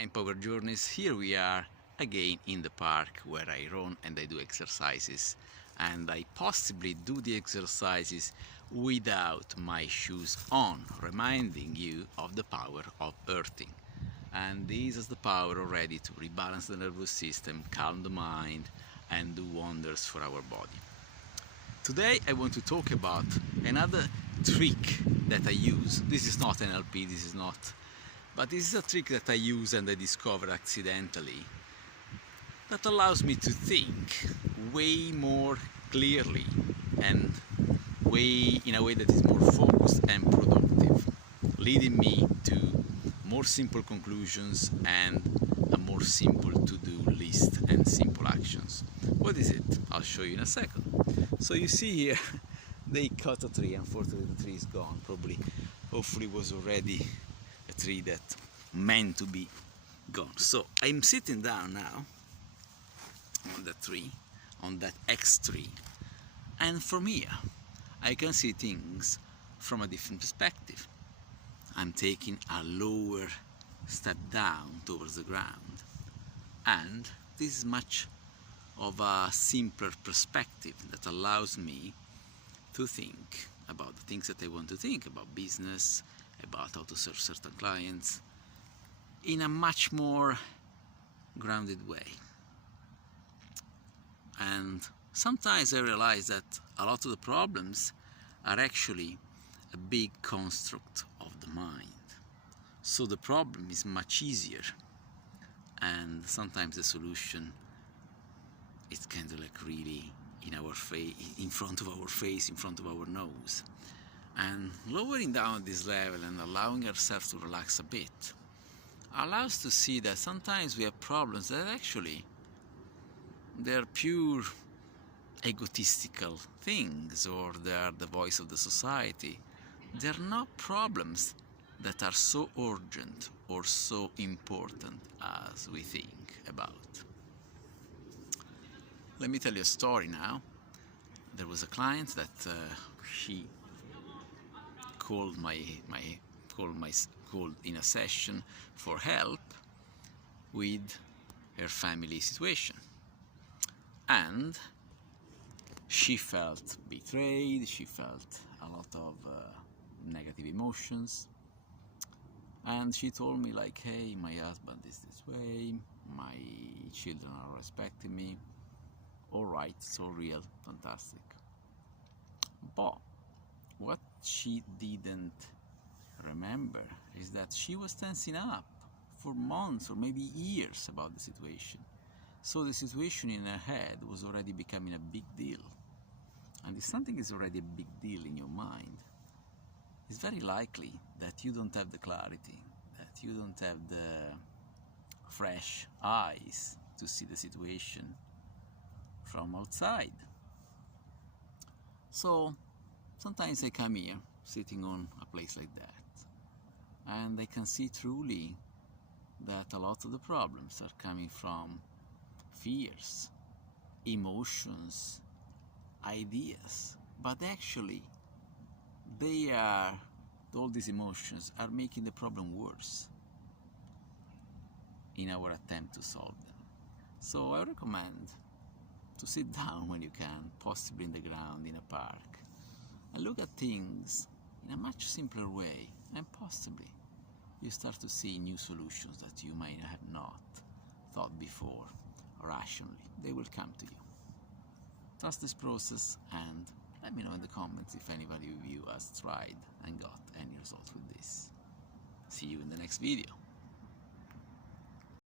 Mind Power Journeys. Here we are again in the park where I run and I do exercises, and I possibly do the exercises without my shoes on, reminding you of the power of earthing. And this is the power already to rebalance the nervous system, calm the mind, and do wonders for our body. Today I want to talk about another trick that I use. This is not NLP, this is not, but this is a trick that I use and I discovered accidentally that allows me to think way more clearly and in a way that is more focused and productive, leading me to more simple conclusions and a more simple to-do list and simple actions. What is it? I'll show you in a second. So you see here, they cut a tree. Unfortunately, the tree is gone. Probably, hopefully, was already a tree that meant to be gone. So I'm sitting down now on that tree, on that X tree, and from here, I can see things from a different perspective. I'm taking a lower step down towards the ground, and this is much of a simpler perspective that allows me to think about the things that I want to think about business, about how to serve certain clients in a much more grounded way. And sometimes I realize that a lot of the problems are actually a big construct of the mind. So the problem is much easier, and sometimes the solution is kind of like really in our face, in front of our face, in front of our nose. And lowering down this level and allowing ourselves to relax a bit allows to see that sometimes we have problems that actually they're pure egotistical things, or they're the voice of the society. They're not problems that are so urgent or so important as we think about. Let me tell you a story now. There was a client that she called called in a session for help with her family situation, and she felt betrayed. She felt a lot of negative emotions, and she told me like, hey, my husband is this way, my children are respecting me. All right, so real, fantastic. But what she didn't remember is that she was tensing up for months or maybe years about the situation. So the situation in her head was already becoming a big deal. And if something is already a big deal in your mind, it's very likely that you don't have the clarity, that you don't have the fresh eyes to see the situation from outside. So sometimes I come here, sitting on a place like that, and I can see truly that a lot of the problems are coming from fears, emotions, ideas, but actually all these emotions are making the problem worse in our attempt to solve them. So I recommend to sit down when you can, possibly in the ground, in a park, and look at things in a much simpler way, and possibly you start to see new solutions that you might have not thought before rationally. They will come to you. Trust this process, and let me know in the comments if anybody of you has tried and got any results with this. See you in the next video.